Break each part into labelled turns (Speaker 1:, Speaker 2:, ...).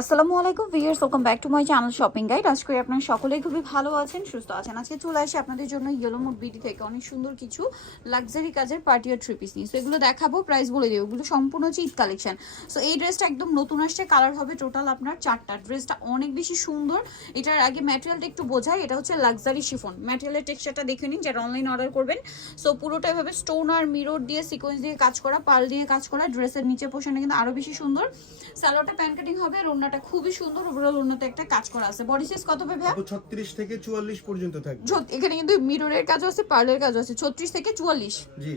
Speaker 1: আসসালামু আলাইকুম viewers welcome back to my channel shopping guide. আজকে আপনারা সকলেই খুবই ভালো আছেন, সুস্থ আছেন। আজকে চলে আসে আপনাদের জন্য ইয়েলো মুড বিডি থেকে। অনেক সুন্দর কিছু লাক্সারি কাজের পার্টি আর থ্রি নিয়ে। সো এগুলো দেখাবো প্রাইস বলে দেবো। এগুলো সম্পূর্ণ হচ্ছে ঈদ কালেকশন সো এই ড্রেসটা একদম নতুন আসছে কালার হবে টোটাল আপনার চারটা। ড্রেসটা অনেক বেশি সুন্দর। এটার আগে ম্যাটেরিয়ালটা একটু বোঝাই, এটা হচ্ছে লাক্সারি শিফন ম্যাটেরিয়ালের টেক্সচারটা দেখে নিন, যারা অনলাইন অর্ডার করবেন। সো পুরোটা এভাবে স্টোন আর মিরর দিয়ে সিকোয়েন্স দিয়ে কাজ করা পাল দিয়ে কাজ করা ড্রেসের নিচে পোষণে কিন্তু আরও বেশি সুন্দর। স্যালোটা প্যান কাটিং হবে আর ওড়নাটা খুবই সুন্দর ওভারঅল ওড়নাতে একটা কাজ করা আছে। বডি সাইজ কত পাবে ভাইয়া?
Speaker 2: আপু 36 থেকে 44 পর্যন্ত থাকবে।
Speaker 1: এখানে কিন্তু মিররের কাজ আছে পার্লের কাজ আছে ছত্রিশ থেকে চুয়াল্লিশ।
Speaker 2: জি।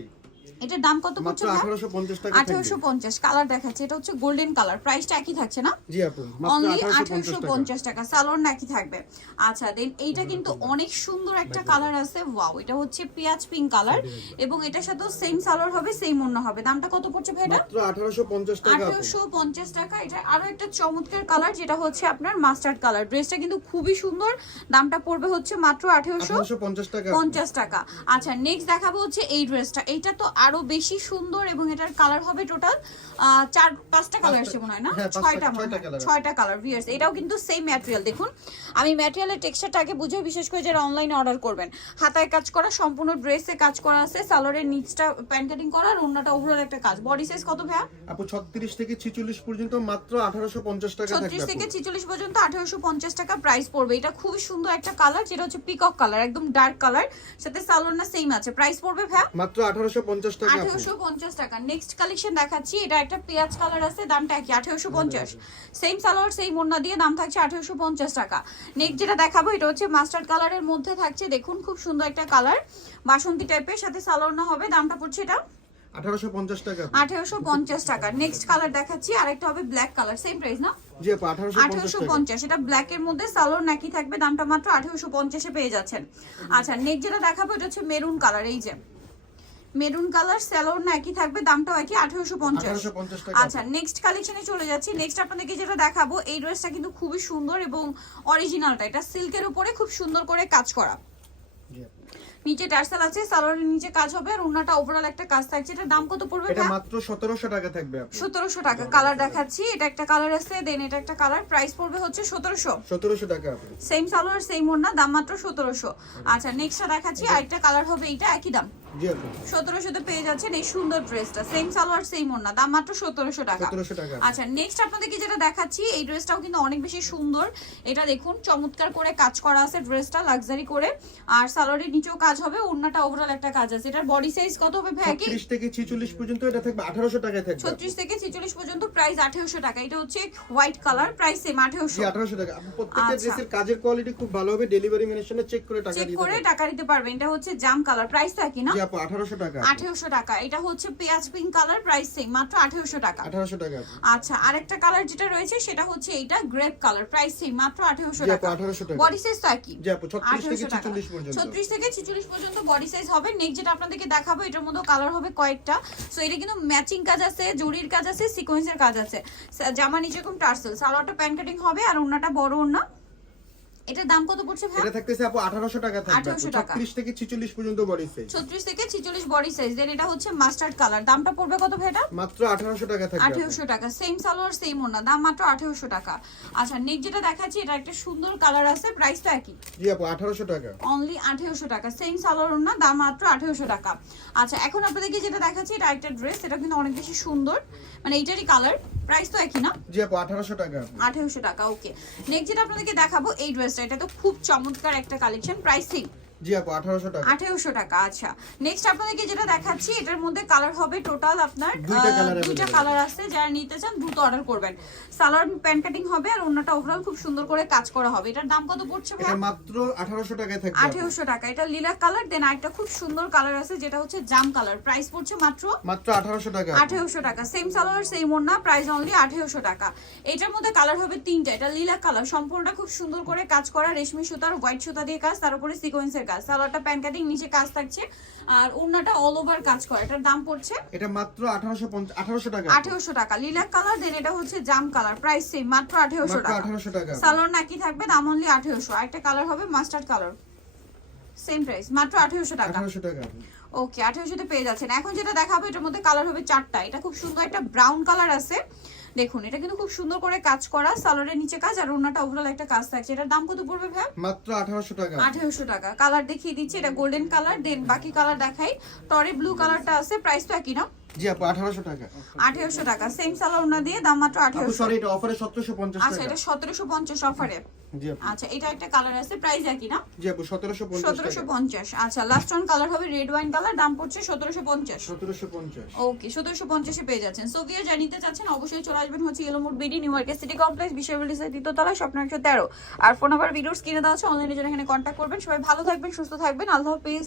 Speaker 1: এটার দাম কত পড়ছে
Speaker 2: 1850 টাকা
Speaker 1: আঠারোশো
Speaker 2: থাকবে।
Speaker 1: পঞ্চাশ কালার দেখাচ্ছে। এটা হচ্ছে গোল্ডেন কালার প্রাইসটা একই থাকছে না?
Speaker 2: জি আপু মাত্র
Speaker 1: অনলি
Speaker 2: 1850 টাকা।
Speaker 1: সালোয়ার নাকি থাকবে। আচ্ছা দেন এইটা কিন্তু অনেক সুন্দর একটা কালার আছে ওয়াও এটা হচ্ছে পেঁয়াজ পিঙ্ক কালার এবং এটার সাথেও সেম সালোয়ার হবে সেম অন্য হবে। দামটা কত পড়ছে ভাই এটা?
Speaker 2: মাত্র 1850 টাকা আপু।
Speaker 1: আঠারোশো পঞ্চাশ টাকা এটা আরও একটা চমৎকার কালার যেটা হচ্ছে আপনার মাস্টার্ড কালার ড্রেসটা কিন্তু খুবই সুন্দর দামটা পড়বে হচ্ছে মাত্র আঠারোশো
Speaker 2: 1850 টাকা। আপু।
Speaker 1: পঞ্চাশ টাকা। আচ্ছা নেক্সট দেখাবো হচ্ছে এই ড্রেসটা এইটা তো আরও বেশি সুন্দর এবং এটার কালার হবে টোটাল চার পাঁচটা কালার আসছে মনে হয় না?
Speaker 2: হ্যাঁ,
Speaker 1: ছয়টা
Speaker 2: ছয়টা
Speaker 1: কালার ভিয়ার্স এটাও কিন্তু সেম ম্যাটেরিয়াল দেখুন। আমি ম্যাটেরিয়ালের টেক্সচারটা আগে বুঝে বিশেষ করে যারা অনলাইনে অর্ডার করবেন হাতায় কাজ করা সম্পূর্ণ ড্রেসে কাজ করা আছে সালোয়ারের নিচটা প্যান্ট কাটিং করা আর অন্যটা ওভারঅল একটা কাজ। বডি সাইজ কত ভাইয়া?
Speaker 2: আপু 36 থেকে 46 পর্যন্ত মাত্র 1850 টাকা থাকবে
Speaker 1: ছত্রিশ থেকে
Speaker 2: আপু
Speaker 1: ছিচল্লিশ পর্যন্ত আঠারোশো পঞ্চাশ টাকা প্রাইস পড়বে। এটা খুবই সুন্দর একটা কালার যেটা হচ্ছে পিকক কালার একদম ডার্ক কালার সাথে সালোয়ার না সেম আছে। প্রাইস পড়বে ভাইয়া?
Speaker 2: মাত্র 1850 টাকা আপু
Speaker 1: আঠারোশো পঞ্চাশ টাকা। নেক্সট কালেকশন দেখাচ্ছি। এটা একটা পেঁয়াজ কালার আছে দামটা কি আঠারোশো পঞ্চাশ। সেম সালোয়ার সেম ওড়না দিয়ে দাম থাকছে আঠারোশো পঞ্চাশ টাকা। নেক্সট যেটা দেখাবো এটা হচ্ছে মাস্টার্ড কালারের মধ্যে থাকছে। দেখুন খুব সুন্দর একটা কালার বাসন্তী টাইপের সাথে সালোয়ার না হবে। দামটা পড়ছে এটা?
Speaker 2: 1850 টাকা। আপু।
Speaker 1: আঠারোশো পঞ্চাশ টাকা। নেক্সট কালার দেখাচ্ছি। আরেকটা হবে ব্ল্যাক কালার সেম প্রাইস না?
Speaker 2: জি আপু 1850
Speaker 1: আঠারোশো পঞ্চাশ। এটা ব্ল্যাক এর মধ্যে সালোয়ার নাকি থাকবে? দামটা মাত্র আঠারোশো পঞ্চাশে পেয়ে যাচ্ছেন। আচ্ছা নেক্সট যেটা দেখাবো এটা হচ্ছে মেরুন কালার এই যে। মেরুন কালার স্যালোর না একই থাকবে দামটাও একই আঠারোশো পঞ্চাশ।
Speaker 2: 1850 টাকা।
Speaker 1: আচ্ছা নেক্সট কালেকশনে চলে যাচ্ছি। নেক্সট আপনাদেরকে যেটা দেখাবো এই ড্রেসটা কিন্তু খুবই সুন্দর এবং অরিজিনালটা এটা সিল্কের উপরে খুব সুন্দর করে কাজ করা। নিচে টার্সেল আছে সালোয়ারের নিচে কাজ হবে আর ওনাটা ওভারঅল একটা কাজ থাকছে। এটার দাম কত পড়বে
Speaker 2: এটা মাত্র 1700 টাকা থাকবে আপু
Speaker 1: সতেরোশো টাকা কালার দেখাচ্ছি এটা একটা কালার আছে দেন এটা একটা কালার প্রাইস পড়বে হচ্ছে সতেরোশো।
Speaker 2: 1700 টাকা আপু
Speaker 1: সেম সালোয়ার সেম ওড়না দাম মাত্র সতেরোশো। আচ্ছা নেক্সটটা দেখাচ্ছি আরেকটা কালার হবে এইটা একই দাম। সতেরোশোতে পেয়ে যাচ্ছেন এই সুন্দর ড্রেসটা সেম সালোয়ার সেম ওড়না দাম মাত্র সতেরোশো টাকা।
Speaker 2: 1700 টাকা আপু।
Speaker 1: আচ্ছা নেক্সট আপনাদেরকে যেটা দেখাচ্ছি এই ড্রেসটাও কিন্তু অনেক বেশি সুন্দর। এটা দেখুন চমৎকার করে কাজ করা আছে ড্রেসটা লাক্সারি করে। আর সালোয়ারের নিচেও কাজ হবে ওড়নাটা ওভারঅল একটা কাজ আছে। এটার বডি সাইজ কত হবে ভাই কি?
Speaker 2: 36 থেকে 46 পর্যন্ত এটা থাকবে 1800 টাকায় থাকবে। আপু।
Speaker 1: ছত্রিশ থেকে ছেচল্লিশ পর্যন্ত প্রাইস আঠেরোশো টাকা। এটা হচ্ছে হোয়াইট কালার প্রাইস সেম আঠেরোশো।
Speaker 2: জি 1800 টাকা। প্রত্যেকটা
Speaker 1: আচ্ছা।
Speaker 2: ড্রেসের কাজের কোয়ালিটি খুব ভালো হবে ডেলিভারি ম্যানের সাথে চেক করে টাকা দিতে
Speaker 1: চেক
Speaker 2: করে
Speaker 1: টাকা দিতে পারবেন। এটা হচ্ছে জাম কালার প্রাইস তো একই না?
Speaker 2: জি আপু 1800 টাকা আপু।
Speaker 1: আঠেরোশো টাকা। এটা হচ্ছে পেঁয়াজ পিঙ্ক কালার প্রাইস সেম মাত্র আঠেরোশো টাকা।
Speaker 2: 1800 টাকা
Speaker 1: আচ্ছা আরেকটা কালার যেটা রয়েছে সেটা হচ্ছে এইটা গ্রেপ কালার প্রাইস সেম মাত্র আঠেরোশো
Speaker 2: জি আপু
Speaker 1: টাকা।
Speaker 2: 1800 টাকা।
Speaker 1: বডি সাইজ তো একই।
Speaker 2: জি আপু 36 থেকে 46 পর্যন্ত।
Speaker 1: 36 থেকে 46 পর্যন্ত বডি সাইজ হবে। নেক্সট যেটা আপনাদেরকে দেখাবো, এটার মধ্যে কালার হবে কয়েকটা। সো এটা কিন্তু ম্যাচিং কাজ আছে, জরির কাজ আছে সিকোয়েন্সের কাজ আছে। জামা নিচে এরকম টার্সেল সালোয়ারটা প্যান্ট কাটিং হবে আর ওনাটা বড় ওন্না এটার দাম কত পড়ছে ভাই
Speaker 2: এটা থাকতেছে আপু 1800 টাকা থাকবে 36 থেকে 46 পর্যন্ত বডি সাইজ
Speaker 1: 36 থেকে 46 বডি সাইজ দেন এটা হচ্ছে মাস্টার্ড কালার দামটা পড়বে কত ভাই এটা
Speaker 2: মাত্র 1800 টাকা থাকবে আপু।
Speaker 1: আঠেরোশো টাকা। সেম সালোয়ার সেম ওনা দাম মাত্র আঠেরোশো টাকা। আচ্ছা নেক্সট যেটা দেখাচ্ছি এটা একটা সুন্দর কালার আছে। প্রাইসটা একই।
Speaker 2: জি আপু 1800 টাকা।
Speaker 1: অনলি আঠেরোশো টাকা। সেম সালোয়ার ওনা দাম মাত্র আঠেরোশো টাকা। আচ্ছা এখন আপনাদেরকে যেটা দেখাচ্ছি এটা একটা ড্রেস এটা কিন্তু অনেক বেশি সুন্দর। মানে এইটারই কালার প্রাইস তো একই না?
Speaker 2: জি আপু 1800 টাকা। আপু।
Speaker 1: আঠেরোশো টাকা ওকে নেক্সট যেটা আপনাদেরকে দেখাবো এই ড্রেসটা এটা তো খুব চমৎকার একটা কালেকশন প্রাইসিং
Speaker 2: জি আপু 1800 টাকা।
Speaker 1: আঠেরোশো টাকা আচ্ছা। নেক্সট আপনাদেরকে যেটা দেখাচ্ছি এটার মধ্যে কালার হবে টোটাল আপনার
Speaker 2: দুইটা
Speaker 1: কালার আছে যারা নিতে চান দ্রুত অর্ডার করবেন। সালোয়ার প্যান্ট কাটিং হবে আর অন্যটা ওভারঅল খুব সুন্দর করে কাজ করা হবে। এটার দাম কত পড়ছে ভাই?
Speaker 2: এটা মাত্র 1800 টাকায় থাকবে আপু।
Speaker 1: আঠেরোশো টাকা। এটা কালার দেন আরেকটা খুব সুন্দর কালার আছে যেটা হচ্ছে জাম কালার প্রাইস পড়ছে মাত্র
Speaker 2: মাত্র 1800 টাকা। আপু।
Speaker 1: আঠেরোশো টাকা। সেম সালোয়ার সেম ওড়না প্রাইস অনলি আঠেরোশো টাকা। এটার মধ্যে কালার হবে তিনটা। এটা লিলাক কালার সম্পূর্ণটা খুব সুন্দর করে কাজ করা রেশমি সুতার হোয়াইট সুতা দিয়ে কাজ তার উপরে সিকোয়েন্সের কাজ সালোয়ারটা প্যান কাটিং নিচে কাজ থাকছে আর ওড়নাটা অল ওভার কাজ করা। এটার দাম পড়ছে
Speaker 2: এটা মাত্র 1850 1800 টাকা।
Speaker 1: টাকা। লিলাক কালার দেন এটা হচ্ছে জাম কালার প্রাইস সেম মাত্র আঠেরোশো
Speaker 2: মাত্র
Speaker 1: টাকা।
Speaker 2: 1800 টাকা।
Speaker 1: সালোয়ার নাকি থাকবে দাম অনলি আঠেরোশো। আরেকটা কালার হবে মাস্টার্ড কালার সেম প্রাইস মাত্র আঠেরোশো টাকা।
Speaker 2: 1800 টাকা।
Speaker 1: ওকে আঠেরোশোতে পেয়ে যাচ্ছেন। এখন যেটা দেখাবো এটার মধ্যে কালার হবে চারটা। এটা খুব সুন্দর একটা ব্রাউন কালার আছে। দেখুন এটা কিন্তু খুব সুন্দর করে কাজ করা সালোয়ারের নিচে কাজ আর ওনাটা ওভারঅল একটা কাজ থাকছে। এটার দাম কত পড়বে ভাই
Speaker 2: মাত্র আঠারোশো টাকা।
Speaker 1: আঠেরোশো টাকা। কালার দেখিয়ে দিচ্ছি এটা গোল্ডেন কালার দেন বাকি কালার দেখাই। টরে ব্লু কালারটা আছে প্রাইস তো একই না?
Speaker 2: জি আপু আঠারোশো টাকা।
Speaker 1: আঠেরোশো টাকা সেম সালোয়ার ওনা দিয়ে দাম মাত্র
Speaker 2: আপু
Speaker 1: আঠেরোশো।
Speaker 2: সরি এটা অফারে সতেরোশো পঞ্চাশ
Speaker 1: আচ্ছা এটা সতেরোশো পঞ্চাশ অফারে
Speaker 2: জি আপু।
Speaker 1: আচ্ছা এটা একটা কালার আছে প্রাইস একই না?
Speaker 2: জি আপু সতেরোশো পঞ্চাশ
Speaker 1: সতেরোশো
Speaker 2: টাকা
Speaker 1: পঞ্চাশ আচ্ছা লাস্ট ওয়ান কালার হবে রেড ওয়াইন কালার দাম পড়ছে সতেরোশো পঞ্চাশ।
Speaker 2: সতেরোশো পঞ্চাশ।
Speaker 1: ওকে সতেরোশো পঞ্চাশে পেয়ে যাচ্ছেন। সোভিয়ার যা নিতে চাচ্ছেন অবশ্যই চলে আসবেন হচ্ছে yellow mode BD new market city complex বিশ্ববিদ্যালয় দ্বিতীয়তলা স্বপ্ন একশো তেরো। আর ফোন নাম্বার ভিডিওস কিনে দেওয়া আছে অনলাইনে জন্য এখানে কন্ট্যাক্ট করবেন। সবাই ভালো থাকবেন সুস্থ থাকবেন। আল্লাহ হাফিজ।